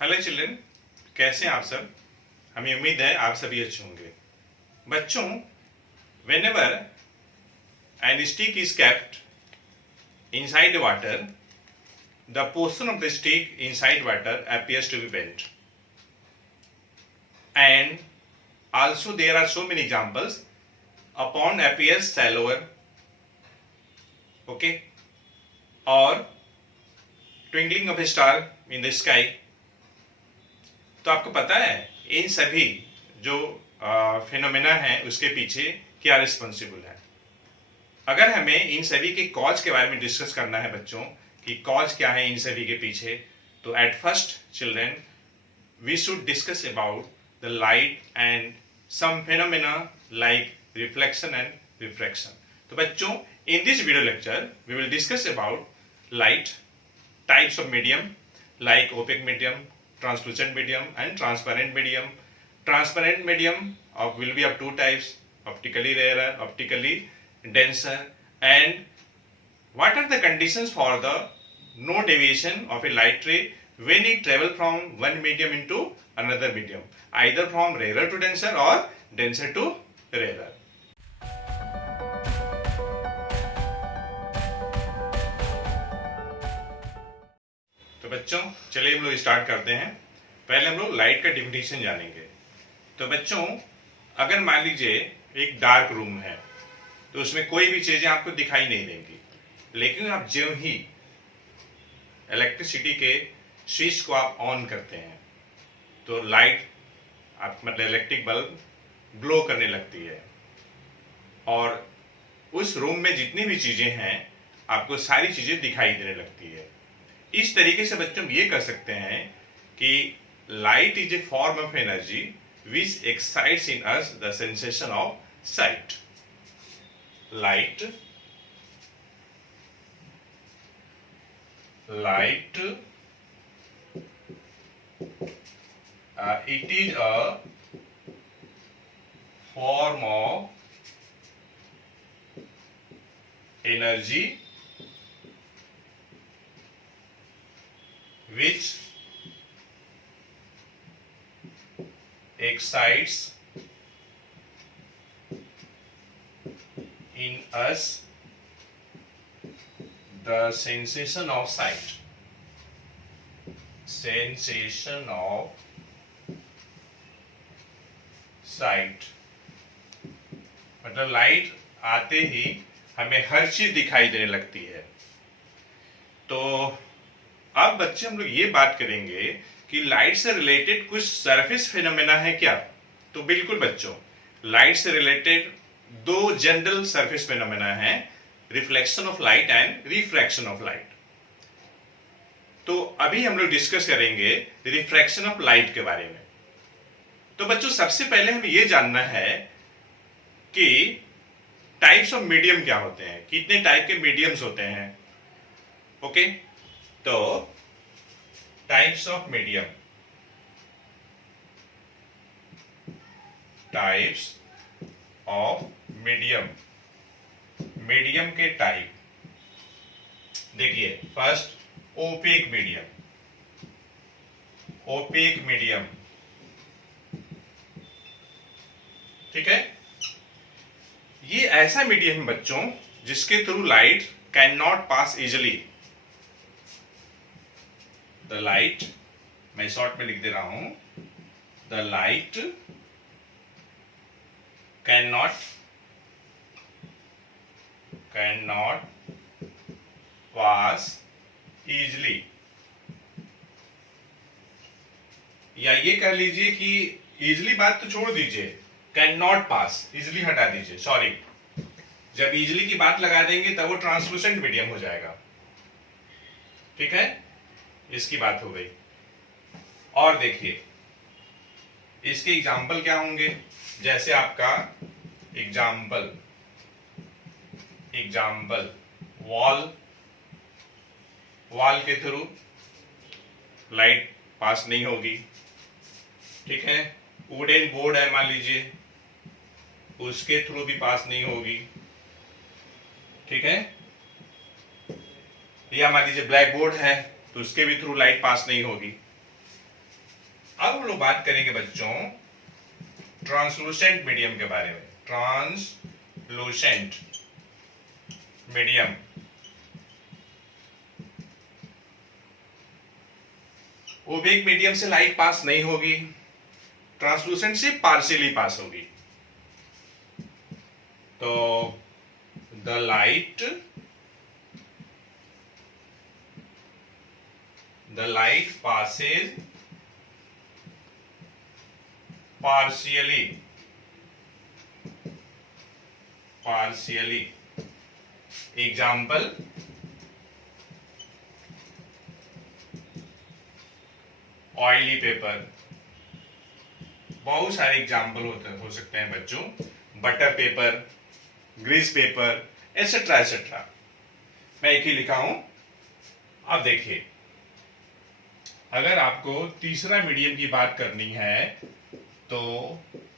Hello children, कैसे हैं आप सब। हमें उम्मीद है आप सभी अच्छे होंगे। बच्चों, whenever an stick is kept inside the water, the portion of the stick inside water appears to be bent. And also there are so many examples. A pond appears shallower, okay, or twinkling of a star in the sky. तो आपको पता है इन सभी जो phenomena है उसके पीछे क्या रिस्पॉन्सिबल है। अगर हमें इन सभी के कॉज के बारे में डिस्कस करना है बच्चों कि कॉज क्या है इन सभी के पीछे, तो at first children we should discuss about the light and some phenomena like reflection and refraction. तो बच्चों, in this video lecture we will discuss about light, types of medium like opaque medium, translucent medium and transparent medium. Transparent medium will be of two types: optically rarer, optically denser. And what are the conditions for the no deviation of a light ray when it travel from one medium into another medium, either from rarer to denser or denser to rarer. तो बच्चों, चलिए हम लोग start करते हैं। पहले हम लोग लाइट का डिफिनेशन जानेंगे। तो बच्चों, अगर मान लीजिए एक डार्क रूम है तो उसमें कोई भी चीजें आपको दिखाई नहीं देंगी, लेकिन आप जो ही इलेक्ट्रिसिटी के स्विच को आप ऑन करते हैं तो लाइट आप मतलब इलेक्ट्रिक बल्ब ग्लो करने लगती है और उस रूम में जितनी भी चीजें हैं आपको सारी चीजें दिखाई देने लगती है। इस तरीके से बच्चों ये कर सकते हैं कि light is a form of energy which excites in us the sensation of site. Light it is a form of energy which excites in us the sensation of sight. Sensation of sight मतलब light आते ही हमें हर चीज दिखाई देने लगती है। तो अब बच्चे हम लोग ये बात करेंगे कि लाइट से रिलेटेड कुछ सरफेस फिनोमेना है क्या। तो बिल्कुल बच्चों, लाइट से रिलेटेड दो जनरल सरफेस फिनोमेना है, reflection of light and refraction of light. तो अभी हम लोग डिस्कस करेंगे रिफ्रैक्शन ऑफ लाइट के बारे में। तो बच्चों, सबसे पहले हमें यह जानना है कि टाइप्स ऑफ मीडियम क्या होते हैं, कितने टाइप के मीडियम्स होते हैं। ओके, तो types of medium, types of medium, medium के टाइप देखिए। First opaque medium, opaque medium, ठीक है। ये ऐसा मीडियम है बच्चों जिसके through light can not pass easily. The light, मैं शॉर्ट में लिख दे रहा हूं, the light can not pass easily, या ये कह लीजिए कि इजिली बात तो छोड़ दीजिए, कैन नॉट पास, इजिली हटा दीजिए, सॉरी। जब इजिली की बात लगा देंगे तब वो ट्रांसलूसेंट मीडियम हो जाएगा, ठीक है। इसकी बात हो गई। और देखिए इसके एग्जाम्पल क्या होंगे, जैसे आपका एग्जाम्पल वॉल के थ्रू लाइट पास नहीं होगी, ठीक है। वुडन बोर्ड है मान लीजिए, उसके थ्रू भी पास नहीं होगी, ठीक है। या मान लीजिए ब्लैक बोर्ड है तो उसके भी थ्रू लाइट पास नहीं होगी। अब हम लोग बात करेंगे बच्चों ट्रांसलूसेंट मीडियम के बारे में। ट्रांसलूसेंट मीडियम, ओपेक मीडियम से लाइट पास नहीं होगी, ट्रांसलूसेंट से पार्शियली पास होगी। तो the light passes partially example oily paper, बहुत सारे एग्जाम्पल हो सकते हैं बच्चों, butter paper, grease paper, etcetera etcetera. मैं एक ही लिखा हूं। अब देखिए, अगर आपको तीसरा मीडियम की बात करनी है तो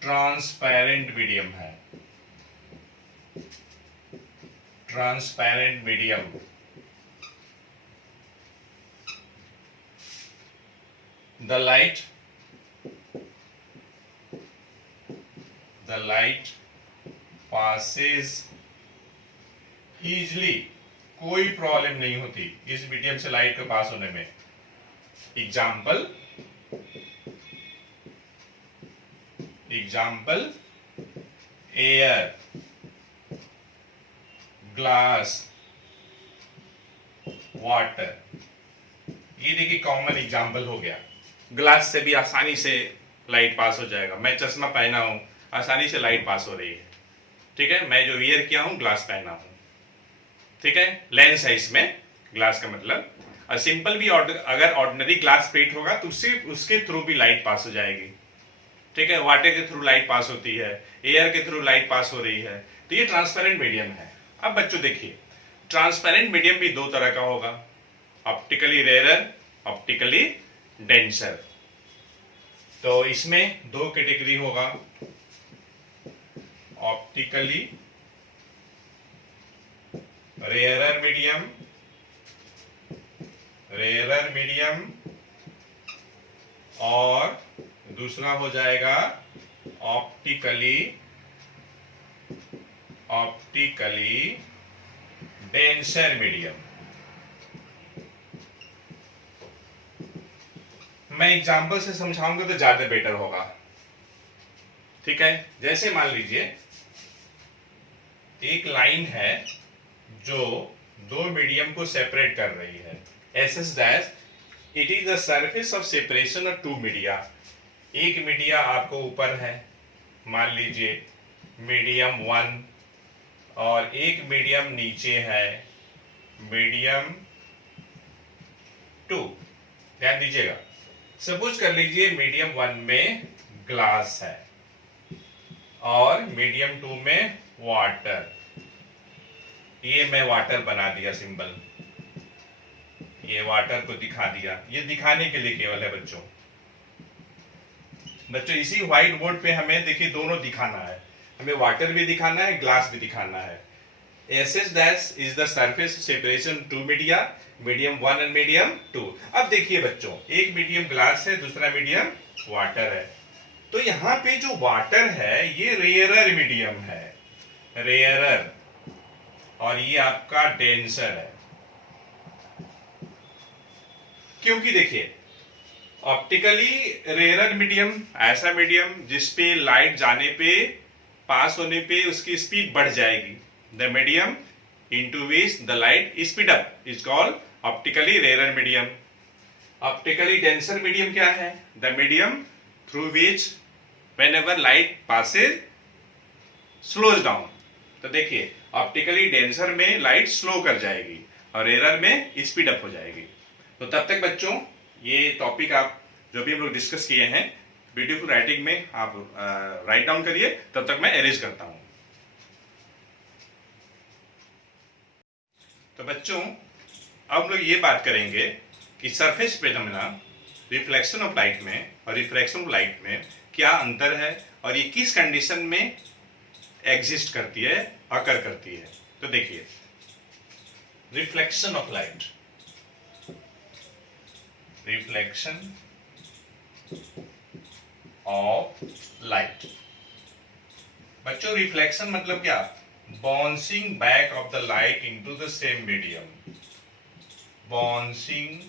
ट्रांसपेरेंट मीडियम है। Transparent medium, the light passes easily, कोई प्रॉब्लम नहीं होती इस मीडियम से लाइट के पास होने में। Example air, glass, water. ये देखिए कॉमन एग्जाम्पल हो गया। ग्लास से भी आसानी से लाइट पास हो जाएगा। मैं चश्मा पहना हूं, आसानी से लाइट पास हो रही है, ठीक है। मैं जो वियर किया हूं ग्लास पहना हूं, ठीक है। लेंस है इसमें, ग्लास का मतलब। और सिंपल भी अगर ऑर्डिनरी ग्लास प्लेट होगा तो उसके थ्रू भी लाइट पास हो जाएगी, ठीक है। वाटर के थ्रू लाइट पास होती है, एयर के थ्रू लाइट पास हो रही है। तो ये ट्रांसपेरेंट मीडियम है। अब बच्चों देखिए, ट्रांसपेरेंट मीडियम भी दो तरह का होगा, ऑप्टिकली रेयर, ऑप्टिकली डेंसर। तो इसमें दो कैटेगरी होगा, ऑप्टिकली रेयरर मीडियम और दूसरा हो जाएगा ऑप्टिकली डेंसर मीडियम। मैं एग्जांपल से समझाऊंगा तो ज्यादा बेटर होगा, ठीक है। जैसे मान लीजिए एक लाइन है जो दो मीडियम को सेपरेट कर रही है। SS dash, it is the surface of separation of two media. एक मीडिया आपको ऊपर है, मान लीजिए मीडियम 1, और एक मीडियम नीचे है, मीडियम 2। ध्यान दीजिएगा, सपोज कर लीजिए मीडियम 1 में ग्लास है और मीडियम 2 में वाटर। ये मैं वाटर बना दिया सिंबल, ये वाटर को दिखा दिया, ये दिखाने के लिए केवल है बच्चों। इसी व्हाइट बोर्ड पे हमें देखिए दोनों दिखाना है, हमें वाटर भी दिखाना है, ग्लास भी दिखाना है। SS dash is the surface separation two media, medium 1 and medium 2। अब देखिए बच्चों, एक मीडियम ग्लास है, दूसरा मीडियम वाटर है। तो यहाँ पे जो वाटर है ये रेयरर मीडियम है, रेयरर, और ये आपका डेंसर है। क्योंकि देखिए ऑप्टिकली रेयरर मीडियम ऐसा मीडियम जिसपे लाइट जाने पे, पास होने पे उसकी स्पीड बढ़ जाएगी। The medium into which the light speed up is called optically rarer medium. Optically denser medium क्या है? The medium through which whenever light passes slows down. तो देखिए ऑप्टिकली डेंसर में लाइट स्लो कर जाएगी और रेयरर में स्पीड अप हो जाएगी। तो तब तक बच्चों ये टॉपिक आप जो भी हम लोग डिस्कस किए हैं ब्यूटीफुल राइटिंग में आप राइट डाउन करिए, तब तक मैं अरेंज करता हूं। तो बच्चों अब हम लोग ये बात करेंगे कि surface phenomena, reflection of light में और रिफ्रैक्शन ऑफ लाइट में क्या अंतर है और ये किस कंडीशन में एग्जिस्ट करती है, अकर करती है। तो देखिए reflection of light, reflection of light. बच्चों रिफ्लेक्शन मतलब क्या? Bouncing back of the light into the same medium. Bouncing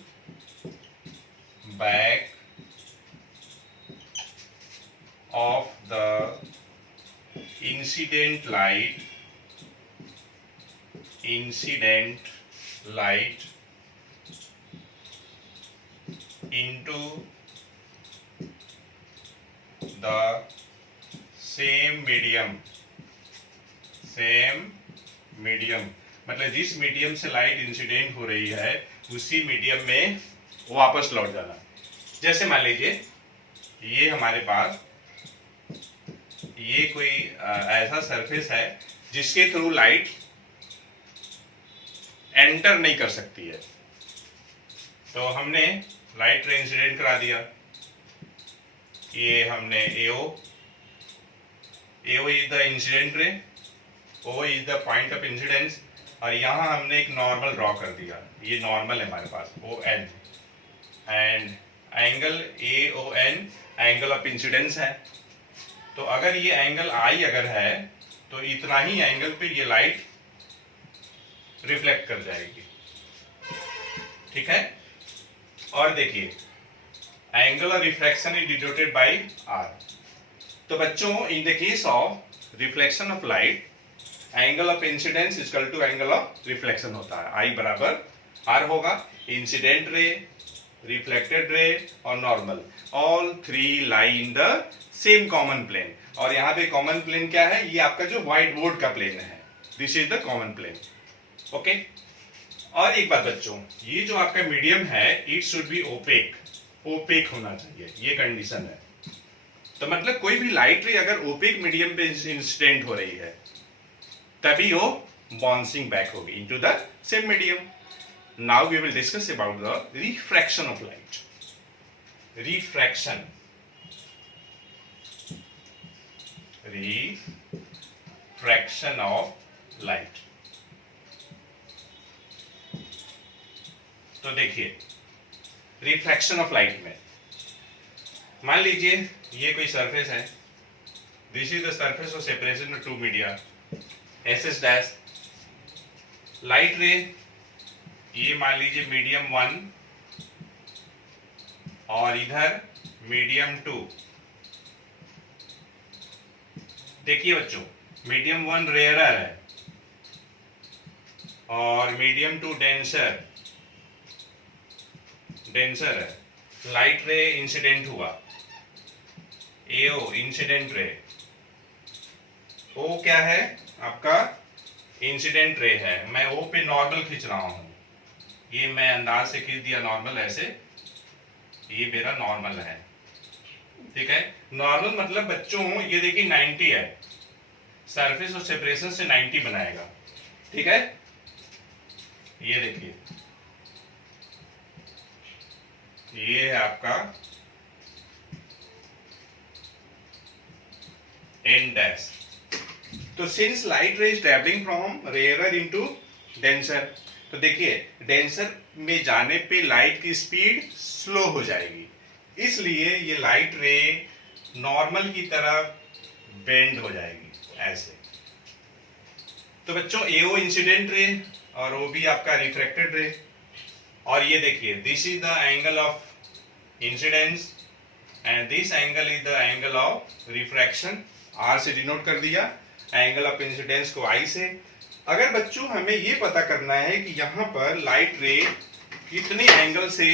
back of the incident light into the same medium मतलब जिस मीडियम से लाइट इंसिडेंट हो रही है उसी मीडियम में वापस लौट जाना। जैसे मान लीजिए ये हमारे पास ये कोई ऐसा सरफेस है जिसके थ्रू लाइट एंटर नहीं कर सकती है, तो हमने लाइट रे इंसिडेंट करा दिया। ये हमने AO is the incident ray, O is the point of incidence, और यहाँ हमने एक नॉर्मल ड्रॉ कर दिया। ये नॉर्मल है हमारे पास ON, and angle AON angle of incidence है। तो अगर ये एंगल I अगर है तो इतना ही एंगल पे ये लाइट रिफ्लेक्ट कर जाएगी, ठीक है। और देखिए angle of reflection is denoted by R। तो बच्चों in the case of reflection of light angle of incidence equal to angle of reflection होता है, I बराबर R होगा। इंसिडेंट रे, रिफ्लेक्टेड रे और normal, all three lie in the same common plane. और यहाँ पे कॉमन प्लेन क्या है? ये आपका जो व्हाइट बोर्ड का प्लेन है, this is the common plane, okay. और एक बात बच्चों, ये जो आपका मीडियम है इट शुड बी ओपेक होना चाहिए, ये कंडीशन है। तो मतलब कोई भी लाइट रे अगर ओपेक मीडियम पे इंसिडेंट हो रही है तभी वो बाउंसिंग बैक होगी into the same medium. Now we will discuss about the refraction of light. Refraction of light. तो देखिए रिफ्रैक्शन ऑफ लाइट में मान लीजिए ये कोई सरफेस है, this is the surface of separation of two media SS dash. Light ray ये मान लीजिए मीडियम 1 और इधर मीडियम 2। देखिए बच्चों मीडियम 1 रेयरर है और मीडियम 2 डेंसर है। लाइट रे इंसिडेंट हुआ, AO इंसिडेंट रे, O क्या है आपका? इंसिडेंट रे है। मैं O पे नॉर्मल खींच रहा हूं, ये मैं अंदाज से खींच दिया नॉर्मल ऐसे, ये मेरा नॉर्मल है, ठीक है। नॉर्मल मतलब बच्चों ये देखिए 90 है, सरफेस और सेपरेशन से 90 बनाएगा, ठीक है। ये देखिए ये है आपका N डैश। तो सिंस लाइट रे is travelling from rarer into denser, तो देखिए डेंसर में जाने पे लाइट की स्पीड स्लो हो जाएगी, इसलिए ये लाइट रे नॉर्मल की तरह बेंड हो जाएगी ऐसे। तो बच्चों AO इंसिडेंट रे और OB आपका रिफ्रैक्टेड रे। और ये देखिए this is the angle of incidence and this angle is the angle of refraction, R से डिनोट कर दिया, एंगल ऑफ इंसिडेंस को I से। अगर बच्चों हमें ये पता करना है कि यहाँ पर लाइट रे कितने एंगल से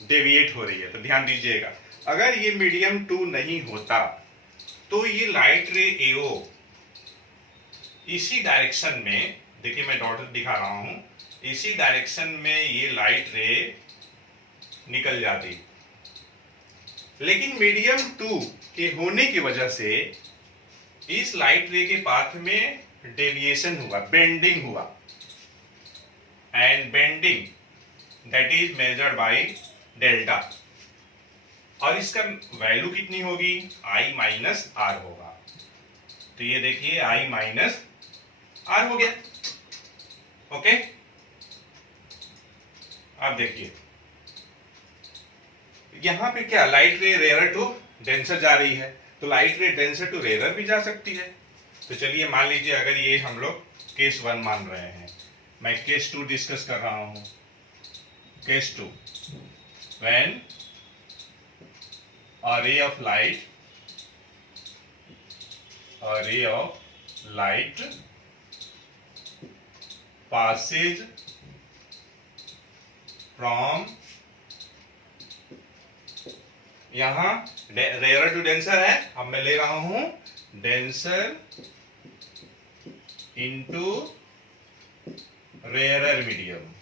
डेविएट हो रही है, तो ध्यान दीजिएगा अगर ये मीडियम 2 नहीं होता तो ये लाइट रे AO इसी डायरेक्शन में, देखिए मैं डॉट दिखा रहा हूं, इसी डायरेक्शन में ये लाइट रे निकल जाती। लेकिन मीडियम 2 के होने की वजह से इस लाइट रे के पाथ में डेविएशन हुआ, बेंडिंग हुआ, and bending that is measured by delta. और इसका वैल्यू कितनी होगी? I माइनस R होगा। तो ये देखिए I माइनस R हो गया, ओके। अब देखिए यहाँ पे क्या लाइट रे रेयर टू डेंसर जा रही है, तो लाइट रे डेंसर टू रेयर भी जा सकती है। तो चलिए मान लीजिए अगर ये हम लोग केस 1 मान रहे हैं, मैं केस 2 डिस्कस कर रहा हूं। Case 2, when a ray of light passes from, यहां रेयर टू डेंसर है, अब मैं ले रहा हूं डेंसर इनटू रेयरर मीडियम।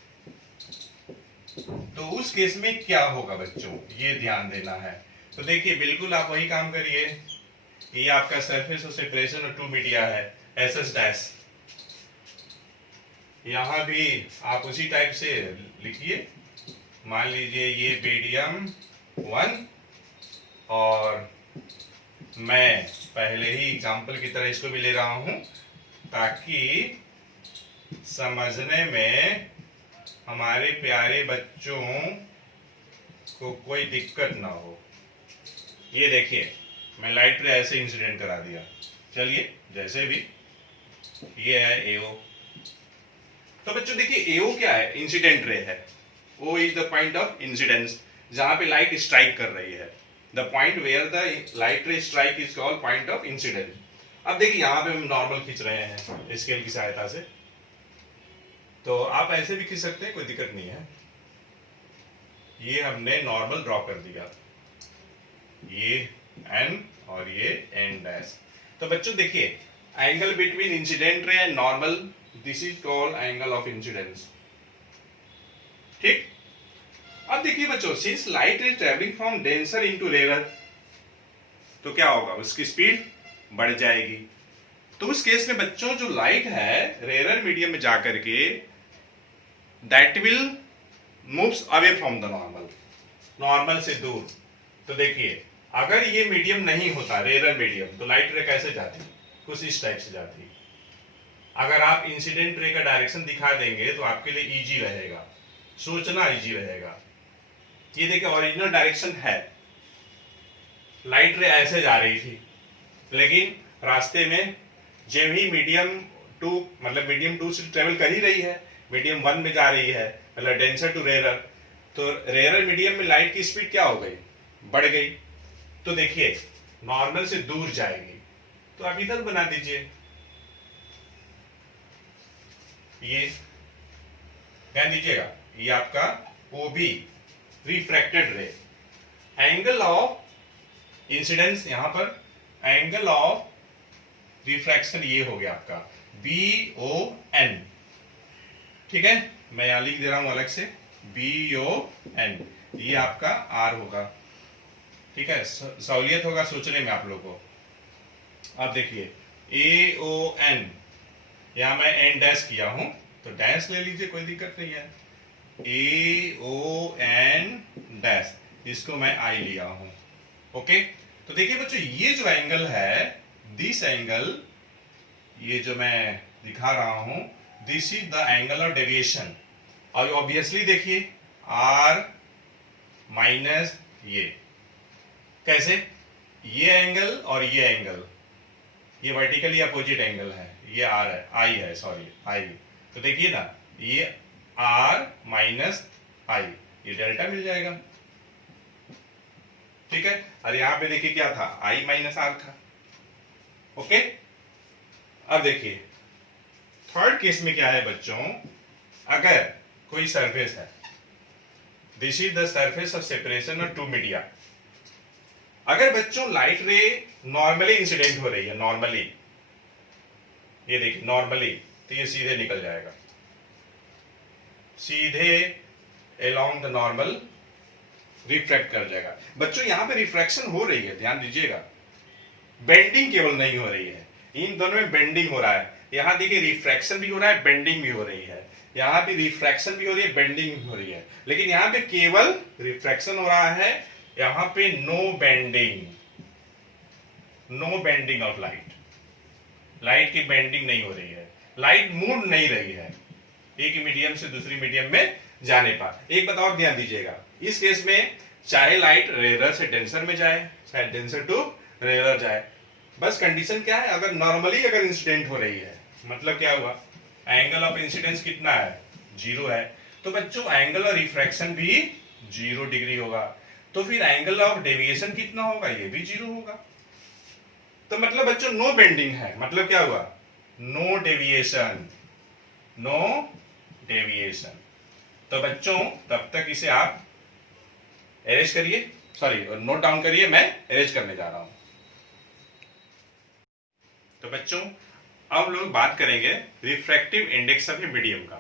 तो उस केस में क्या होगा बच्चों, ये ध्यान देना है। तो देखिए बिल्कुल आप वही काम करिए, ये आपका सरफेस ऑफ सेपरेशन और 2 मीडिया है SS डैश, यहां भी आप उसी टाइप से लिखिए। मान लीजिए ये मीडियम 1, और मैं पहले ही एग्जांपल की तरह इसको भी ले रहा हूं ताकि समझने में हमारे प्यारे बच्चों को कोई दिक्कत ना हो। ये देखिए मैं लाइट रे ऐसे इंसिडेंट करा दिया, चलिए जैसे भी, ये है AO। तो बच्चों देखिए AO क्या है, इंसिडेंट रे है। O is the point of incidence, जहां पे लाइट स्ट्राइक कर रही है। The point where the light ray strike is called point of incidence. अब देखिए यहां पे हम नॉर्मल खींच रहे हैं स्केल की सहायता से, तो आप ऐसे भी खींच सकते हैं, कोई दिक्कत नहीं है। ये हमने नॉर्मल ड्रॉ कर दिया, ये N और ये N डैश। तो बच्चों देखिए angle between incident ray and normal, this is called angle of incidence, ठीक। अब देखिए बच्चों, since light is travelling from denser into rare, तो क्या होगा, उसकी स्पीड बढ़ जाएगी। तो उस केस में बच्चों जो लाइट है रेयर मीडियम में जाकर के that will moves away from the normal, normal से दूर। तो देखिए अगर ये मीडियम नहीं होता रेयर मीडियम, तो लाइट रे कैसे जाती, कुछ इस टाइप से जाती। अगर आप इंसिडेंट रे का डायरेक्शन दिखा देंगे तो आपके लिए इजी रहेगा, सोचना इजी रहेगा। ये देखिए ओरिजिनल डायरेक्शन है, लाइट रे ऐसे जा रही थी, लेकिन रास्ते में जब ही मीडियम 2 मतलब मीडियम 2 से ट्रेवल कर ही रही है, मीडियम 1 में जा रही है, मतलब डेंसर टू रेयर, तो रेयर मीडियम में लाइट की स्पीड क्या हो गई, बढ़ गई। तो देखिए नॉर्मल से दूर जाएगी, तो आप इधर बना दीजिए, ये ध्यान दीजिएगा, ये आपका OB रिफ्रैक्टेड रे, एंगल ऑफ इंसिडेंस यहां पर, एंगल ऑफ रिफ्रैक्शन ये हो गया आपका BON, ठीक है। मैं यहां लिख दे रहा हूं अलग से BON, ये आपका R होगा, ठीक है, सहूलियत होगा सोचने में आप लोगों को। अब देखिए AON, यहां मैं N डैश किया हूं, तो डैश ले लीजिए, कोई दिक्कत नहीं है। AON डैश, इसको मैं I लिया हूं, ओके। तो देखिए बच्चों ये जो एंगल है, दिस एंगल, ये जो मैं दिखा रहा हूं, this is the angle of deviation. और ऑब्वियसली देखिए R माइनस ये, कैसे, ये एंगल और ये एंगल, ये वर्टिकली अपोजिट एंगल है, ये R है, I है, सॉरी I। तो देखिए ना, ये R माइनस I, ये डेल्टा मिल जाएगा, ठीक है। और यहां पे देखिए क्या था, I माइनस R था, ओके। अब देखिए थर्ड केस में क्या है बच्चों, अगर कोई सरफेस है, this is the surface of separation of 2 media. अगर बच्चों लाइट रे नॉर्मली इंसिडेंट हो रही है, नॉर्मली, ये देखिए नॉर्मली, तो ये सीधे निकल जाएगा, सीधे अलोंग द नॉर्मल रिफ्रैक्ट कर जाएगा। बच्चों यहां पे रिफ्रैक्शन हो रही है, ध्यान दीजिएगा, बेंडिंग केवल नहीं हो रही है, इन दोनों में बेंडिंग हो रहा है। यहां देखिए रिफ्रैक्शन भी हो रहा है, बेंडिंग भी हो रही है, यहां पे रिफ्रैक्शन भी हो रही है, बेंडिंग भी हो रही है, लेकिन यहां पे केवल रिफ्रैक्शन हो रहा है, यहां पे no bending, no bending of light, light की बेंडिंग नहीं हो रही है, लाइट मूव नहीं रही है एक मीडियम से दूसरी मीडियम में जाने पर। एक बात और ध्यान दीजिएगा, इस केस में चाहे लाइट रेयर से डेंसर में जाए, चाहे डेंसर टू रेयर जाए। बस कंडीशन क्या है, अगर नॉर्मली अगर इंसिडेंट हो रही है, मतलब क्या हुआ, एंगल ऑफ इंसिडेंस कितना है, 0 है, तो बच्चों एंगल ऑफ रिफ्रैक्शन भी 0 डिग्री होगा, तो फिर एंगल ऑफ डेविएशन कितना होगा, ये भी 0 होगा। तो मतलब बच्चों नो बेंडिंग है, मतलब क्या हुआ, नो डेविएशन, नो डेविएशन। तो बच्चों तब तक इसे आप अरेंज करिए, सॉरी नोट डाउन करिए, मैं अरेंज करने जा रहा हूं। तो बच्चों अब लोग बात करेंगे refractive index of a medium का।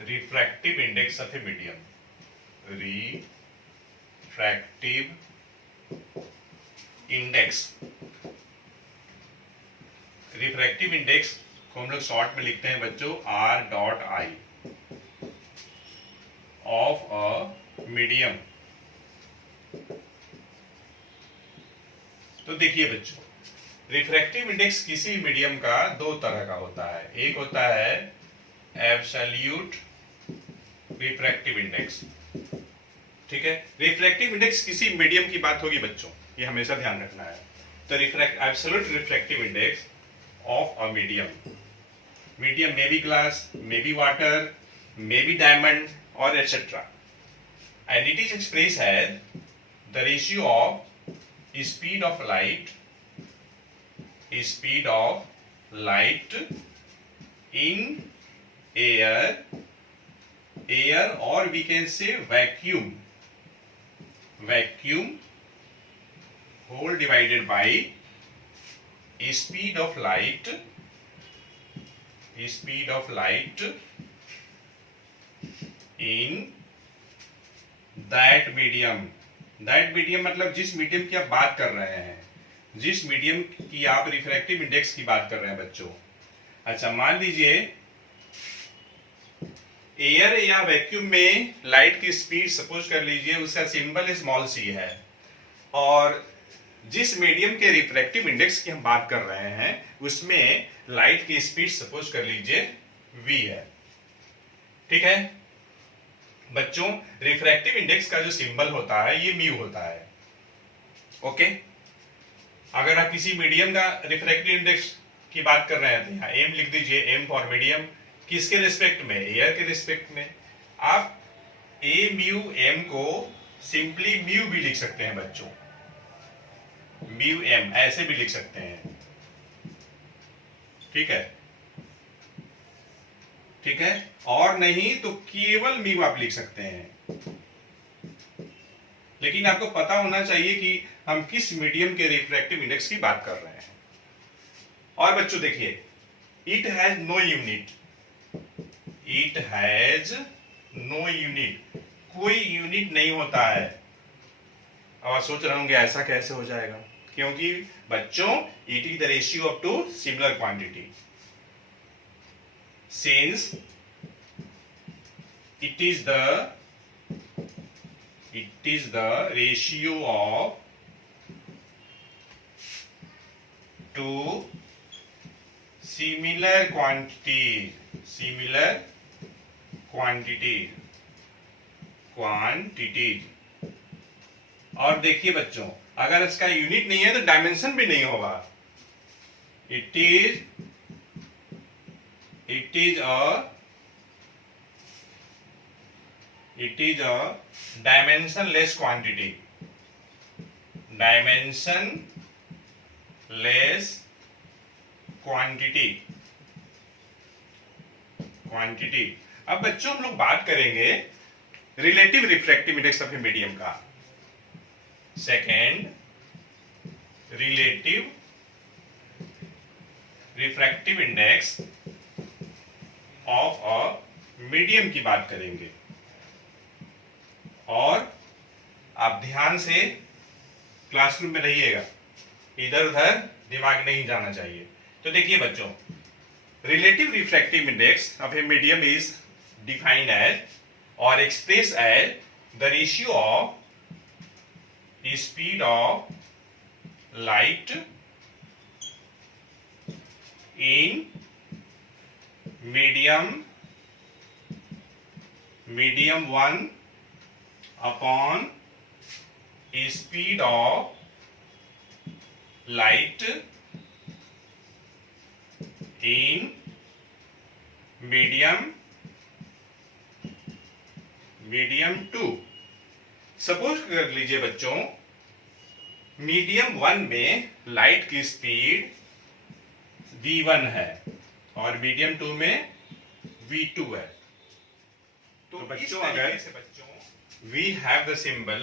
Refractive index of a medium, refractive index, refractive index को हम लोग शॉर्ट में लिखते हैं बच्चों R.I ऑफ अ मीडियम। तो देखिए बच्चों, रिफ्रैक्टिव इंडेक्स किसी मीडियम का दो तरह का होता है, एक होता है एब्सोल्यूट रिफ्रैक्टिव इंडेक्स, ठीक है। रिफ्रैक्टिव इंडेक्स किसी मीडियम की बात होगी बच्चों, ये हमेशा ध्यान रखना है। तो absolute refractive index of a medium, medium may be glass, may be water, may be diamond और etcetera, and it is express as the ratio of speed of light in air or we can say vacuum whole divided by speed of light in that medium मतलब जिस medium की आप बात कर रहे हैं, जिस मीडियम की आप रिफ्रैक्टिव इंडेक्स की बात कर रहे हैं बच्चों। अच्छा मान लीजिए एयर या वैक्यूम में लाइट की स्पीड सपोज कर लीजिए उसका सिंबल स्मॉल सी है, और जिस मीडियम के रिफ्रैक्टिव इंडेक्स की हम बात कर रहे हैं उसमें लाइट की स्पीड सपोज कर लीजिए v है, ठीक है बच्चों। रिफ्रैक्टिव इंडेक्स का जो सिंबल होता है ये म्यू होता है, ओके। अगर आप किसी मीडियम का रिफ्रैक्टिव इंडेक्स की बात कर रहे हैं तो यहाँ एम लिख दीजिए, एम फॉर मीडियम, किसके रिस्पेक्ट में, एयर के रिस्पेक्ट में। आप ए म्यू एम को सिंपली म्यू भी लिख सकते हैं बच्चों, म्यू एम ऐसे भी लिख सकते हैं, ठीक है, ठीक है। और नहीं तो केवल म्यू आप लिख सकते हैं, लेकिन आपको पता होना चाहिए कि हम किस मीडियम के रिफ्रैक्टिव इंडेक्स की बात कर रहे हैं। और बच्चों देखिए, it has no unit, it has no unit, कोई यूनिट नहीं होता है। अब आप सोच रहे होंगे ऐसा कैसे हो जाएगा, क्योंकि बच्चों it is the ratio of two similar quantity, since it is the ratio of two similar quantities। और देखिए बच्चों, अगर इसका यूनिट नहीं है तो डायमेंशन भी नहीं होगा। It is a dimensionless quantity, quantity। अब बच्चों हम लोग बात करेंगे relative refractive index of a medium का। Second, relative refractive index of a medium की बात करेंगे, और आप ध्यान से क्लासरूम में रहिएगा, इधर उधर दिमाग नहीं जाना चाहिए। तो देखिए बच्चों, relative refractive index of a medium is defined as और express as the ratio of speed of light in medium medium 1 upon speed of light in medium 2। Suppose कर लीजिए बच्चों, मीडियम 1 में लाइट की स्पीड v1 है और medium 2 में v2 है। तो बच्चों अगर we have the symbol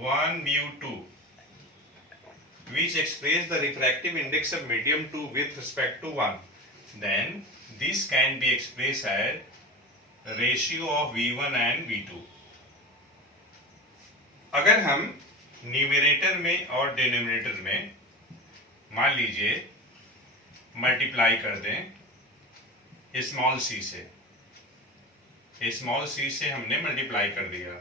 1mu2 which express the refractive index of medium 2 with respect to 1, then this can be expressed as ratio of v1 and v2। अगर हम न्यूमरेटर में और डिनोमिनेटर में मान लीजिए मल्टीप्लाई कर दें स्मॉल सी से, स्मॉल सी से हमने मल्टीप्लाई कर दिया,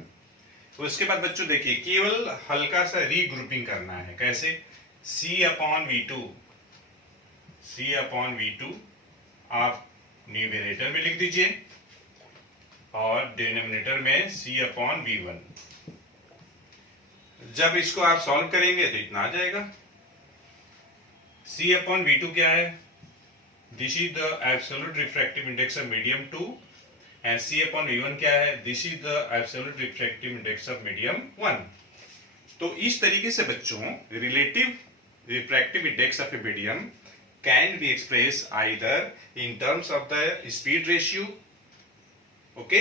उसके बाद बच्चों देखिए केवल हल्का सा रीग्रुपिंग करना है। कैसे? c अपॉन वी टू आप न्यूमरेटर में लिख दीजिए और डिनोमिनेटर में c अपॉन v1। जब इसको आप सॉल्व करेंगे तो इतना आ जाएगा। c अपॉन v2 क्या है? This is the absolute refractive index of medium 2 and c upon v1 क्या है? This is the absolute refractive index of medium 1। तो इस तरीके से बच्चों relative refractive index of a medium can be express either in terms of the speed ratio, okay,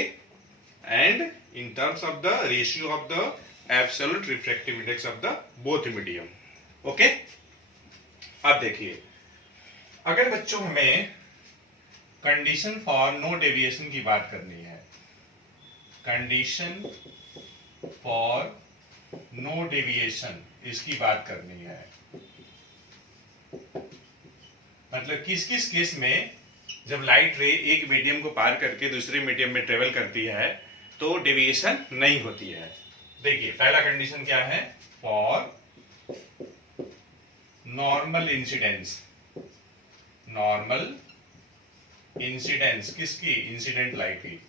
and in terms of the ratio of the absolute refractive index of the both medium, okay. अब देखिए, अगर बच्चों हमें condition for no deviation की बात करनी है, condition for no deviation इसकी बात करनी है, मतलब किस किस केस में जब लाइट रे एक मीडियम को पार करके दूसरे मीडियम में ट्रेवल करती है तो डेविएशन नहीं होती है। देखिए पहला कंडीशन क्या है? For normal incidence, normal incidence किसकी? इंसिडेंट लाइट की।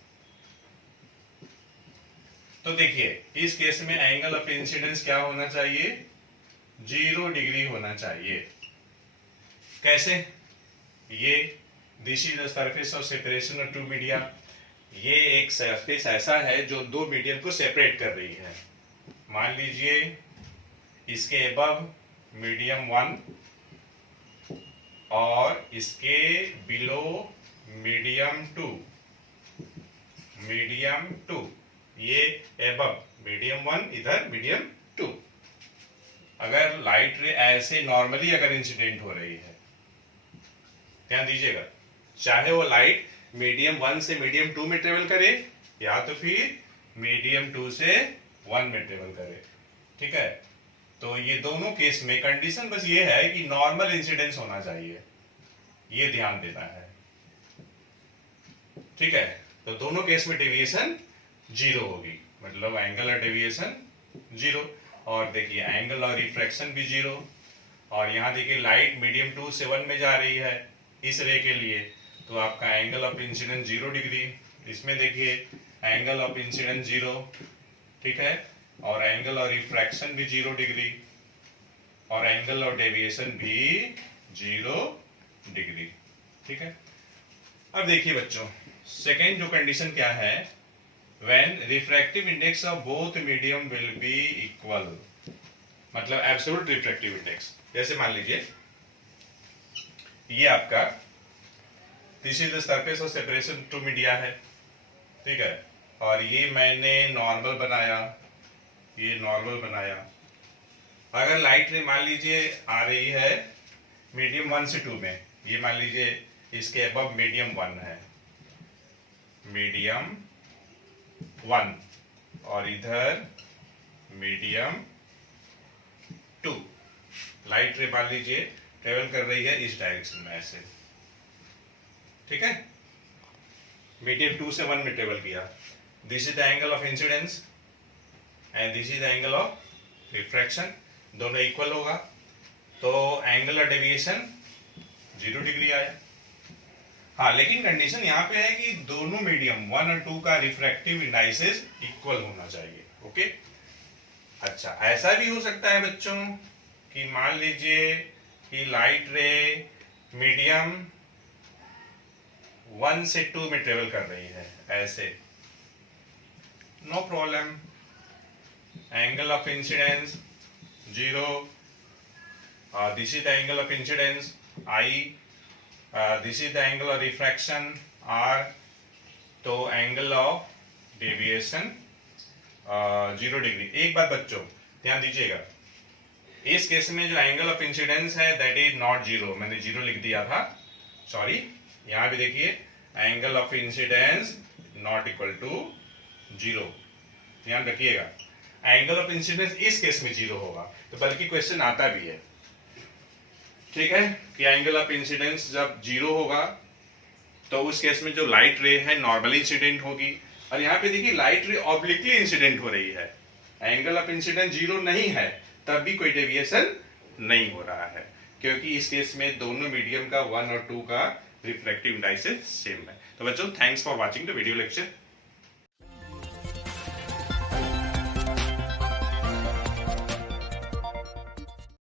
तो देखिए इस केस में एंगल ऑफ इंसिडेंस क्या होना चाहिए? 0 डिग्री होना चाहिए। कैसे? ये this is the surface of separation of two media, ये एक सरफेस ऐसा है जो दो मीडियम को सेपरेट कर रही है। मान लीजिए इसके अबव मीडियम 1 और इसके बिलो मीडियम 2, ये अबव मीडियम 1, इधर मीडियम 2। अगर लाइट रे ऐसे नॉर्मली अगर इंसिडेंट हो रही है, ध्यान दीजिएगा, चाहे वो लाइट मीडियम 1 से मीडियम 2 में ट्रेवल करे या तो फिर मीडियम 2 से 1 में ट्रेवल करे, ठीक है। तो ये दोनों केस में कंडीशन बस ये है कि नॉर्मल इंसिडेंस होना चाहिए, ये ध्यान देना है, ठीक है। तो दोनों केस में डेविएशन 0 होगी, मतलब एंगल ऑफ डेविएशन 0, और देखिए एंगल और रिफ्रैक्शन भी 0। और यहाँ देखिए लाइट मीडियम 2 से 1 में जा रही है इस रे के लिए, तो आपका एंगल ऑफ इंसिडेंस 0 डिग्री। इसमें देखिए एंगल ऑफ इंसिडेंस 0, ठीक है, और एंगल और रिफ्रैक्शन भी 0 डिग्री, और एंगल ऑफ डेविएशन भी 0 डिग्री, ठीक है। अब देखिए बच्चों सेकेंड जो कंडीशन क्या है? When refractive index of both medium will be equal, मतलब एब्सोल्यूट रिफ्रैक्टिव इंडेक्स। जैसे मान लीजिए ये आपका this is the surface of separation two media है, ठीक है, और ये मैंने नॉर्मल बनाया, ये नॉर्मल बनाया। अगर लाइट रे मान लीजिए आ रही है मीडियम 1 से 2 में, ये मान लीजिए इसके अबव मीडियम 1 है, मीडियम 1 और इधर मीडियम 2, लाइट रे मान लीजिए ट्रेवल कर रही है इस डायरेक्शन में ऐसे, ठीक है, मीडियम 2 से 1 में ट्रेवल किया। This is the angle of incidence and this is the angle of refraction, दोनों इक्वल होगा, तो एंगल ऑफ डेविएशन 0 डिग्री आया। हाँ, लेकिन कंडीशन यहाँ पे है कि दोनों मीडियम 1 और 2 का रिफ्रैक्टिव इंडाइसेस इक्वल होना चाहिए। ओके, अच्छा ऐसा भी हो सकता है बच्चों कि मान लीजिए कि लाइट रे मीडियम 1 से 2 में ट्रेवल कर रही है, ऐसे no problem, angle of incidence 0, this is the angle of incidence I, this is the angle of refraction R, तो एंगल ऑफ डेविएशन 0 डिग्री। एक बात बच्चों ध्यान दीजिएगा, इस केस में जो एंगल ऑफ इंसिडेंस है दैट इज नॉट 0, मैंने 0 लिख दिया था, सॉरी। यहां भी देखिए angle of incidence not equal to 0, ध्यान रखिएगा। एंगल ऑफ इंसिडेंस इस केस में 0 होगा, तो बल्कि क्वेश्चन आता भी है, ठीक है, कि एंगल ऑफ इंसिडेंस जब 0 होगा तो उस केस में जो लाइट रे है नॉर्मली इंसिडेंट होगी, और यहाँ पे देखिए लाइट रे ऑब्लिकली इंसिडेंट हो रही है, एंगल ऑफ इंसिडेंस 0 नहीं है तब भी कोई डेविएशन नहीं हो रहा है, क्योंकि इस केस में दोनों मीडियम का 1 और 2 का रिफ्रैक्टिव इंडाइसेस सेम है। तो बच्चों thanks for watching the video lecture.